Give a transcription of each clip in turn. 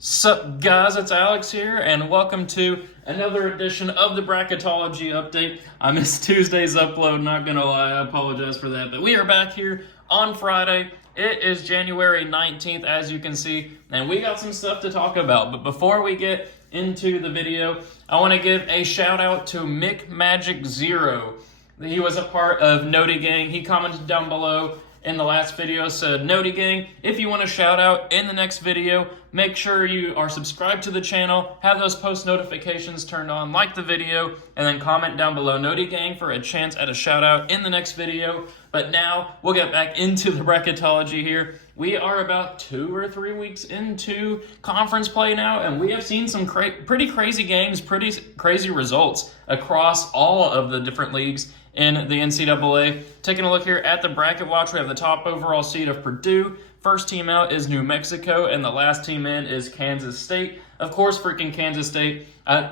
Sup guys, it's Alex here, and welcome to another edition of the Bracketology update. I missed Tuesday's upload, not gonna lie, I apologize for that, but we are back here on Friday. It is January 19th, as you can see, and we got some stuff to talk about. But before we get into the video, I want to give a shout out to Mick Magic Zero. He was a part of Noti Gang. He commented down below in the last video, said, Noti Gang, if you want a shout out in the next video, make sure you are subscribed to the channel, have those post notifications turned on, like the video, and then comment down below Noti Gang for a chance at a shout out in the next video. But now we'll get back into the bracketology here. We are about 2 or 3 weeks into conference play now, and we have seen some pretty crazy games, pretty crazy results across all of the different leagues in the NCAA. Taking a look here at the bracket watch, we have the top overall seed of Purdue. First team out is New Mexico, and the last team in is Kansas State. Of course, freaking Kansas State.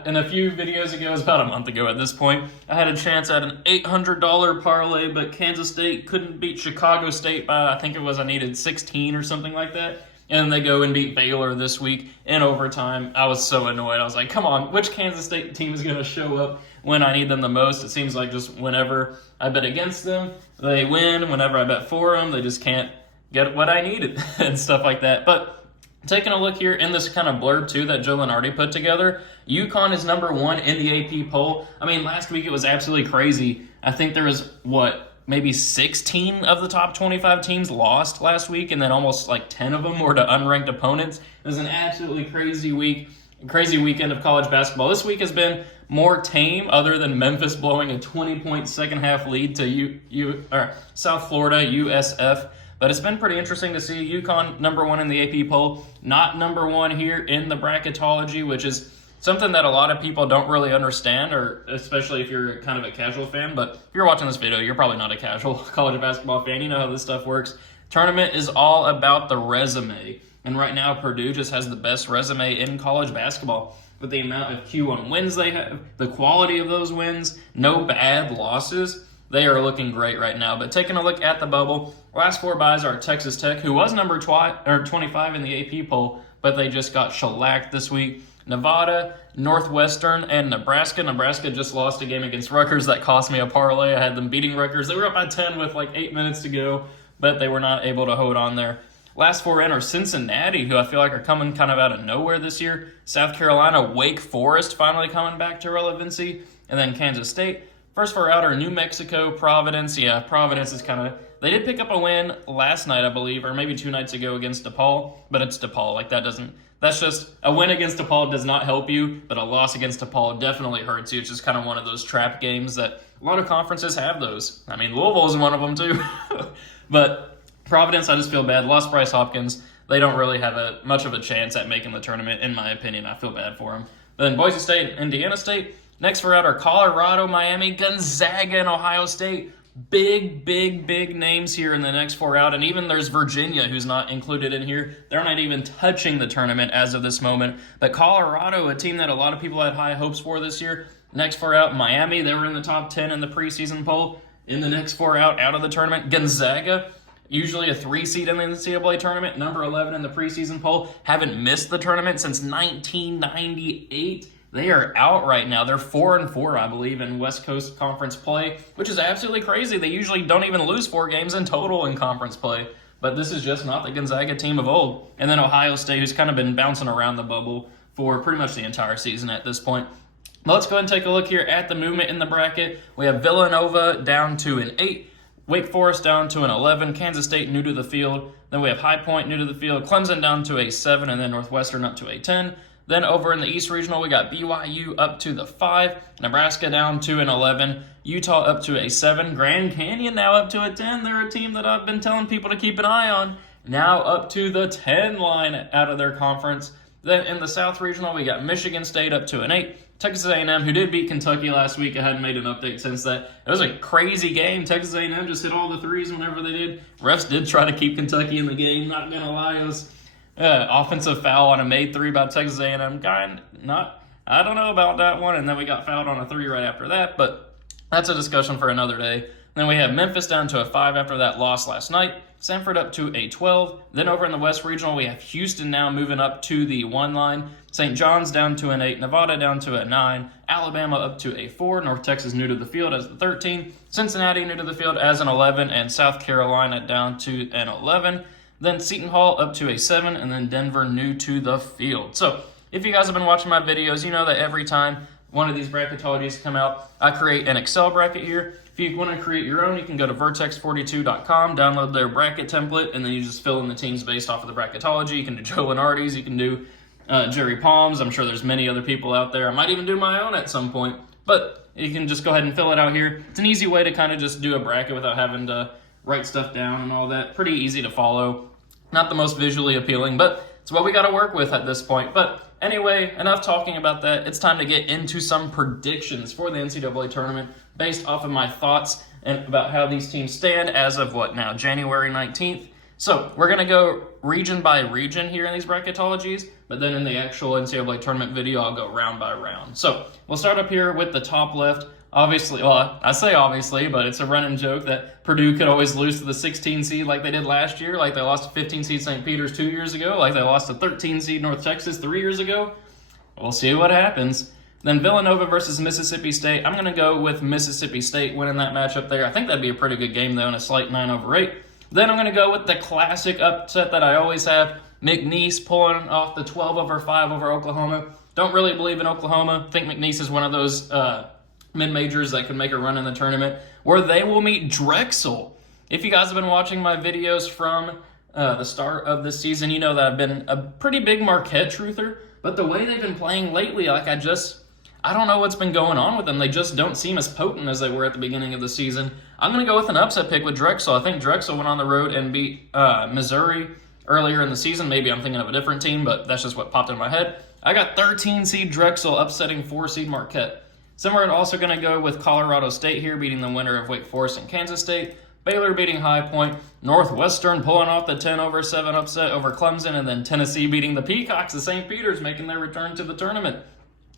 In a few videos ago, it was about a month ago at this point, I had a chance at an $800 parlay, but Kansas State couldn't beat Chicago State by, I think it was I needed 16 or something like that. And they go and beat Baylor this week in overtime. I was so annoyed. I was like, come on, which Kansas State team is going to show up when I need them the most? It seems like just whenever I bet against them, they win. Whenever I bet for them, they just can't get what I needed and stuff like that. But taking a look here in this kind of blurb too that Joe Lunardi put together, UConn is number 1 in the AP poll. I mean, last week it was absolutely crazy. I think there was, maybe 16 of the top 25 teams lost last week, and then almost like 10 of them were to unranked opponents. It was an absolutely crazy week, crazy weekend of college basketball. This week has been more tame, other than Memphis blowing a 20-point second half lead to South Florida, USF. But it's been pretty interesting to see UConn number 1 in the AP poll, not number 1 here in the bracketology, which is something that a lot of people don't really understand, or especially if you're kind of a casual fan. But if you're watching this video, you're probably not a casual college basketball fan. You know how this stuff works. Tournament is all about the resume. And right now, Purdue just has the best resume in college basketball. With the amount of Q1 wins they have, the quality of those wins, no bad losses, they are looking great right now. But taking a look at the bubble, last 4 buys are Texas Tech, who was number 25 in the AP poll, but they just got shellacked this week. Nevada, Northwestern, and Nebraska. Nebraska just lost a game against Rutgers. That cost me a parlay. I had them beating Rutgers. They were up by 10 with like 8 minutes to go, but they were not able to hold on there. Last 4 in are Cincinnati, who I feel like are coming kind of out of nowhere this year. South Carolina, Wake Forest finally coming back to relevancy. And then Kansas State. First 4 out are New Mexico, Providence. Yeah, Providence is kind of... They did pick up a win last night, I believe, or maybe 2 nights ago against DePaul, but it's DePaul. Like, that doesn't... That's just, a win against DePaul does not help you, but a loss against DePaul definitely hurts you. It's just kind of one of those trap games that a lot of conferences have those. I mean, Louisville's one of them too. But Providence, I just feel bad. Lost Bryce Hopkins. They don't really have much of a chance at making the tournament, in my opinion. I feel bad for them. Then Boise State, Indiana State. Next 4 out are Colorado, Miami, Gonzaga, and Ohio State. Big names here in the next 4 out, and even there's Virginia, who's not included in here. They're not even touching the tournament as of this moment. But Colorado, a team that a lot of people had high hopes for this year. Next 4 out, Miami, they were in the top 10 in the preseason poll. In the next 4 out of the tournament, Gonzaga, usually a 3 seed in the NCAA tournament, number 11 in the preseason poll, haven't missed the tournament since 1998. They are out right now. They're 4-4, I believe, in West Coast Conference play, which is absolutely crazy. They usually don't even lose 4 games in total in conference play. But this is just not the Gonzaga team of old. And then Ohio State, who's kind of been bouncing around the bubble for pretty much the entire season at this point. But let's go ahead and take a look here at the movement in the bracket. We have Villanova down to an 8. Wake Forest down to an 11. Kansas State new to the field. Then we have High Point new to the field. Clemson down to a 7. And then Northwestern up to a 10. Then over in the East Regional, we got BYU up to the 5, Nebraska down to an 11, Utah up to a 7, Grand Canyon now up to a 10. They're a team that I've been telling people to keep an eye on. Now up to the 10 line out of their conference. Then in the South Regional, we got Michigan State up to an 8, Texas A&M, who did beat Kentucky last week. I hadn't made an update since that. It was a crazy game. Texas A&M just hit all the threes whenever they did. Refs did try to keep Kentucky in the game, not going to lie. It was... offensive foul on a made 3 by Texas A&M guy. I don't know about that one. And then we got fouled on a 3 right after that, but that's a discussion for another day. Then we have Memphis down to a 5 after that loss last night. Samford up to a 12. Then over in the West Regional, we have Houston now moving up to the 1 line. St. John's down to an 8. Nevada down to a 9. Alabama up to a 4. North Texas new to the field as the 13. Cincinnati new to the field as an 11. And South Carolina down to an 11. Then Seton Hall up to a 7. And then Denver new to the field. So if you guys have been watching my videos, you know that every time one of these bracketologies come out, I create an Excel bracket here. If you want to create your own, you can go to vertex42.com, download their bracket template, and then you just fill in the teams based off of the bracketology. You can do Joe Lunardi's, you can do Jerry Palm's. I'm sure there's many other people out there. I might even do my own at some point, but you can just go ahead and fill it out here. It's an easy way to kind of just do a bracket without having to write stuff down and all that. Pretty easy to follow. Not the most visually appealing, but it's what we got to work with at this point. But anyway, enough talking about that. It's time to get into some predictions for the NCAA tournament based off of my thoughts and about how these teams stand as of what now, January 19th. So we're going to go region by region here in these bracketologies, but then in the actual NCAA tournament video, I'll go round by round. So we'll start up here with the top left. Obviously, well, I say obviously, but it's a running joke that Purdue could always lose to the 16 seed like they did last year, like they lost to 15 seed St. Peter's 2 years ago, like they lost to 13 seed North Texas 3 years ago. We'll see what happens. Then Villanova versus Mississippi State. I'm going to go with Mississippi State winning that matchup there. I think that'd be a pretty good game, though, in a slight 9/8. Then I'm going to go with the classic upset that I always have, McNeese pulling off the 12/5 over Oklahoma. Don't really believe in Oklahoma. I think McNeese is one of those mid-majors that could make a run in the tournament, where they will meet Drexel. If you guys have been watching my videos from the start of this season, you know that I've been a pretty big Marquette truther, but the way they've been playing lately, like I don't know what's been going on with them. They just don't seem as potent as they were at the beginning of the season. I'm going to go with an upset pick with Drexel. I think Drexel went on the road and beat Missouri earlier in the season. Maybe I'm thinking of a different team, but that's just what popped in my head. I got 13 seed Drexel upsetting 4 seed Marquette. Then we're also going to go with Colorado State here, beating the winner of Wake Forest and Kansas State. Baylor beating High Point. Northwestern pulling off the 10/7 upset over Clemson. And then Tennessee beating the Peacocks of St. Peter's, making their return to the tournament.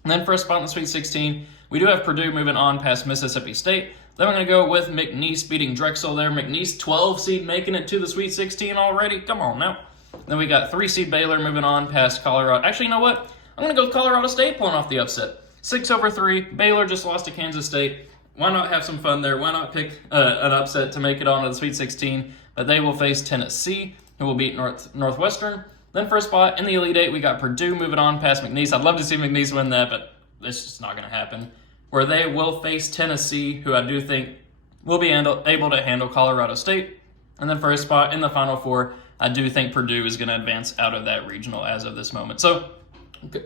And then for a spot in the Sweet 16, we do have Purdue moving on past Mississippi State. Then we're going to go with McNeese beating Drexel there. McNeese 12 seed making it to the Sweet 16 already. Come on now. Then we got 3 seed Baylor moving on past Colorado. Actually, you know what? I'm going to go with Colorado State pulling off the upset. 6/3. Baylor just lost to Kansas State. Why not have some fun there? Why not pick an upset to make it on to the Sweet 16? But they will face Tennessee, who will beat Northwestern. Then for a spot in the Elite Eight, we got Purdue moving on past McNeese. I'd love to see McNeese win that, but it's just not going to happen. Where they will face Tennessee, who I do think will be able to handle Colorado State. And then for a spot in the Final Four, I do think Purdue is going to advance out of that regional as of this moment. So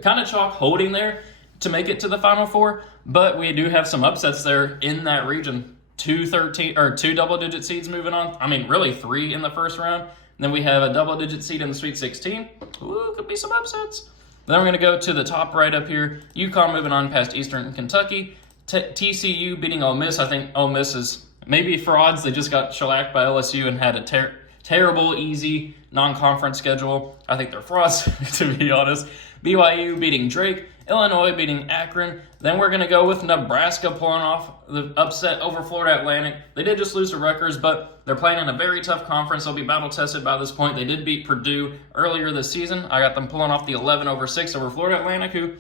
kind of chalk holding there to make it to the Final Four, but we do have some upsets there in that region. 2 double-digit seeds moving on. I mean, really 3 in the first round. And then we have a double-digit seed in the Sweet 16. Ooh, could be some upsets. Then we're going to go to the top right up here. UConn moving on past Eastern Kentucky. TCU beating Ole Miss. I think Ole Miss is maybe frauds. They just got shellacked by LSU and had a terrible, easy, non-conference schedule. I think they're frauds, to be honest. BYU beating Drake. Illinois beating Akron. Then we're going to go with Nebraska pulling off the upset over Florida Atlantic. They did just lose to Rutgers, but they're playing in a very tough conference. They'll be battle-tested by this point. They did beat Purdue earlier this season. I got them pulling off the 11/6 over Florida Atlantic, who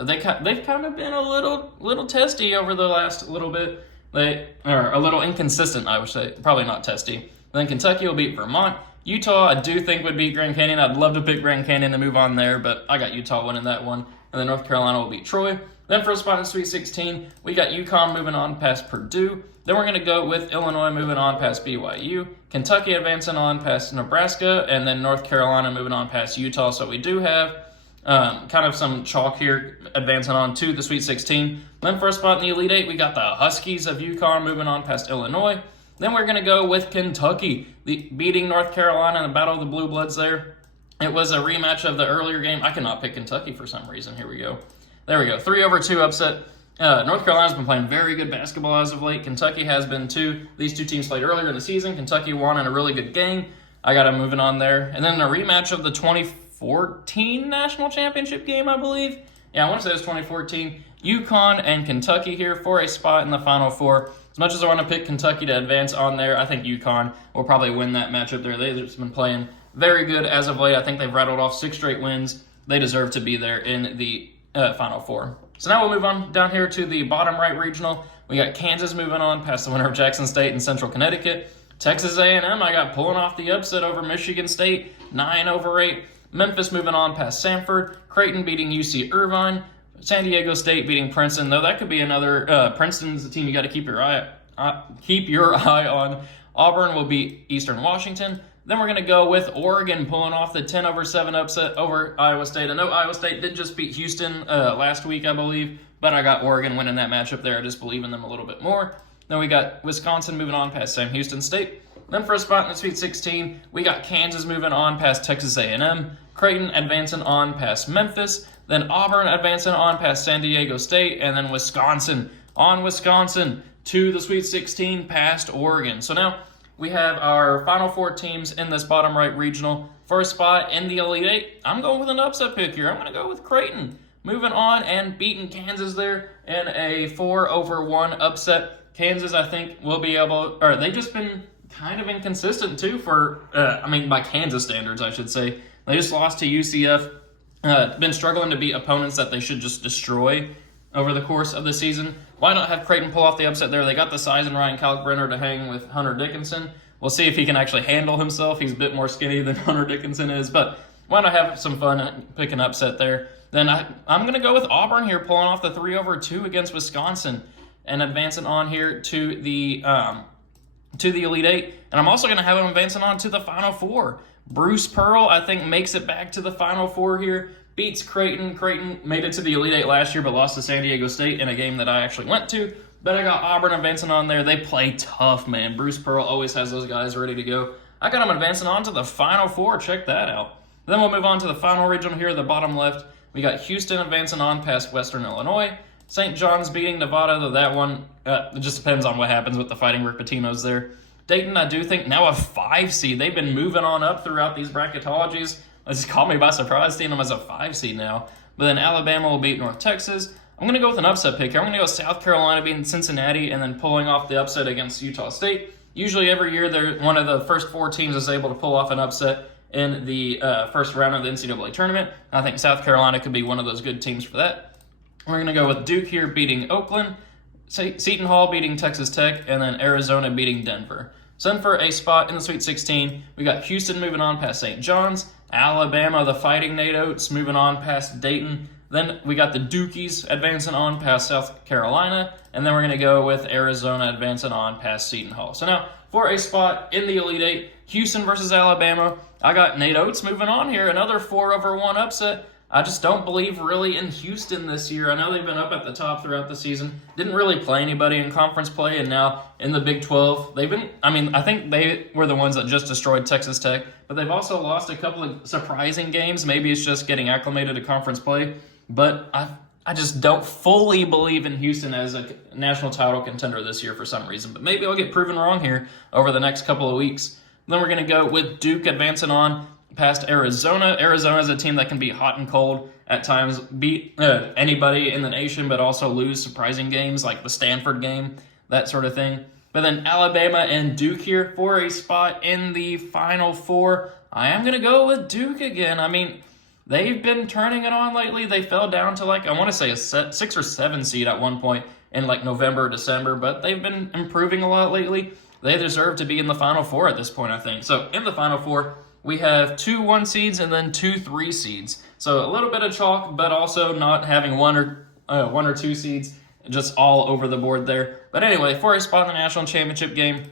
they've kind of been a little testy over the last little bit. They are a little inconsistent, I would say. Probably not testy. Then Kentucky will beat Vermont. Utah, I do think, would beat Grand Canyon. I'd love to pick Grand Canyon to move on there, but I got Utah winning that one. And then North Carolina will beat Troy. Then for a spot in Sweet 16, we got UConn moving on past Purdue. Then we're going to go with Illinois moving on past BYU. Kentucky advancing on past Nebraska. And then North Carolina moving on past Utah. So we do have kind of some chalk here advancing on to the Sweet 16. Then for a spot in the Elite Eight, we got the Huskies of UConn moving on past Illinois. Then we're going to go with Kentucky beating North Carolina in the Battle of the Blue Bloods there. It was a rematch of the earlier game. I cannot pick Kentucky for some reason. Here we go. There we go. 3/2 upset. North Carolina's been playing very good basketball as of late. Kentucky has been too. These two teams played earlier in the season. Kentucky won in a really good game. I got them moving on there. And then a rematch of the 2014 National Championship game, I believe. Yeah, I want to say it was 2014. UConn and Kentucky here for a spot in the Final Four. As much as I want to pick Kentucky to advance on there, I think UConn will probably win that matchup there. They've just been playing very good as of late. I think they've rattled off 6 straight wins. They deserve to be there in the Final Four. So now we'll move on down here to the bottom right regional. We got Kansas moving on past the winner of Jackson State and Central Connecticut. Texas A&M, I got pulling off the upset over Michigan State, 9-8. Memphis moving on past Samford. Creighton beating UC Irvine. San Diego State beating Princeton, though that could be another. Princeton's a team you got to keep your eye on. Auburn will beat Eastern Washington. Then we're going to go with Oregon pulling off the 10-7 upset over Iowa State. I know Iowa State did just beat Houston last week, I believe, but I got Oregon winning that matchup there. I just believe in them a little bit more. Then we got Wisconsin moving on past Sam Houston State. Then for a spot in the Sweet 16, we got Kansas moving on past Texas A&M. Creighton advancing on past Memphis. Then Auburn advancing on past San Diego State. And then Wisconsin to the Sweet 16 past Oregon. So now we have our Final Four teams in this bottom right regional. First spot in the Elite Eight, I'm going with an upset pick here. I'm going to go with Creighton. Moving on and beating Kansas there in a 4-1 upset. Kansas, I think, will be able, or they've just been kind of inconsistent too by Kansas standards, I should say. They just lost to UCF. Been struggling to beat opponents that they should just destroy over the course of the season. Why not have Creighton pull off the upset there? They got the size and Ryan Kalkbrenner to hang with Hunter Dickinson. We'll see if he can actually handle himself. He's a bit more skinny than Hunter Dickinson is, but why not have some fun picking upset there? Then I'm going to go with Auburn here, pulling off the 3-2 against Wisconsin and advancing on here to the Elite Eight. And I'm also going to have them advancing on to the Final Four. Bruce Pearl, I think, makes it back to the Final Four here. Beats Creighton. Creighton made it to the Elite Eight last year, but lost to San Diego State in a game that I actually went to. But I got Auburn advancing on there. They play tough, man. Bruce Pearl always has those guys ready to go. I got them advancing on to the Final Four. Check that out. Then we'll move on to the final regional here, the bottom left. We got Houston advancing on past Western Illinois. St. John's beating Nevada, though that one, it just depends on what happens with the Fighting Rick Pitino's there. Dayton, I do think, now a 5 seed. They've been moving on up throughout these bracketologies. It just caught me by surprise seeing them as a 5 seed now. But then Alabama will beat North Texas. I'm going to go with an upset pick here. I'm going to go with South Carolina beating Cincinnati and then pulling off the upset against Utah State. Usually every year, they're one of the first 4 teams is able to pull off an upset in the first round of the NCAA Tournament. I think South Carolina could be one of those good teams for that. We're going to go with Duke here beating Oakland, Seton Hall beating Texas Tech, and then Arizona beating Denver. So then for a spot in the Sweet 16, we got Houston moving on past St. John's, Alabama, the Fighting Nate Oats, moving on past Dayton. Then we got the Dukies advancing on past South Carolina, and then we're going to go with Arizona advancing on past Seton Hall. So now for a spot in the Elite Eight, Houston versus Alabama, I got Nate Oats moving on here, another 4-1 upset. I just don't believe really in Houston this year. I know they've been up at the top throughout the season. Didn't really play anybody in conference play, and now in the Big 12, I think they were the ones that just destroyed Texas Tech, but they've also lost a couple of surprising games. Maybe it's just getting acclimated to conference play, but I just don't fully believe in Houston as a national title contender this year for some reason, but maybe I'll get proven wrong here over the next couple of weeks. Then we're going to go with Duke advancing on past Arizona. Arizona is a team that can be hot and cold at times, beat anybody in the nation, but also lose surprising games like the Stanford game, that sort of thing. But then Alabama and Duke here for a spot in the Final Four. I am going to go with Duke again. I mean, they've been turning it on lately. They fell down to I want to say a 6 or 7 seed at one point in November or December, but they've been improving a lot lately. They deserve to be in the Final Four at this point, I think. So in the Final Four, we have 2 1 seeds and then 2 3 seeds. So a little bit of chalk, but also not having 1 or 2 seeds, just all over the board there. But anyway, for a spot in the national championship game,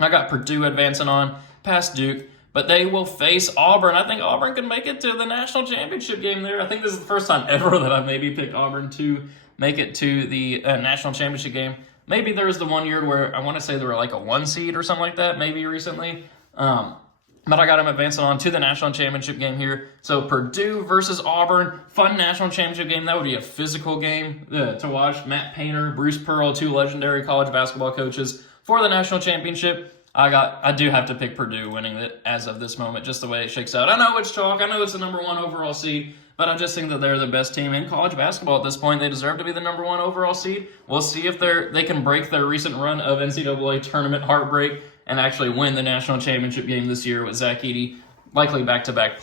I got Purdue advancing on past Duke, but they will face Auburn. I think Auburn can make it to the national championship game there. I think this is the first time ever that I've maybe picked Auburn to make it to the national championship game. Maybe there was the one year where I want to say they were a 1 seed or something like that, maybe recently. But I got them advancing on to the national championship game here. So Purdue versus Auburn, fun national championship game. That would be a physical game to watch. Matt Painter, Bruce Pearl, 2 legendary college basketball coaches for the national championship. I do have to pick Purdue winning it as of this moment, just the way it shakes out. I know it's chalk. I know it's the number 1 overall seed, but I just think that they're the best team in college basketball at this point. They deserve to be the #1 overall seed. We'll see if they can break their recent run of NCAA tournament heartbreak and actually win the national championship game this year with Zach Edey, likely back-to-back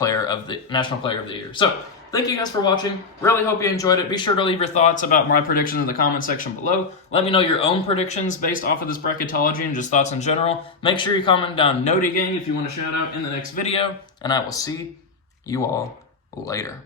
National Player of the Year. So, thank you guys for watching. Really hope you enjoyed it. Be sure to leave your thoughts about my predictions in the comment section below. Let me know your own predictions based off of this bracketology and just thoughts in general. Make sure you comment down Noti Gang if you want a shout out in the next video, and I will see you all later.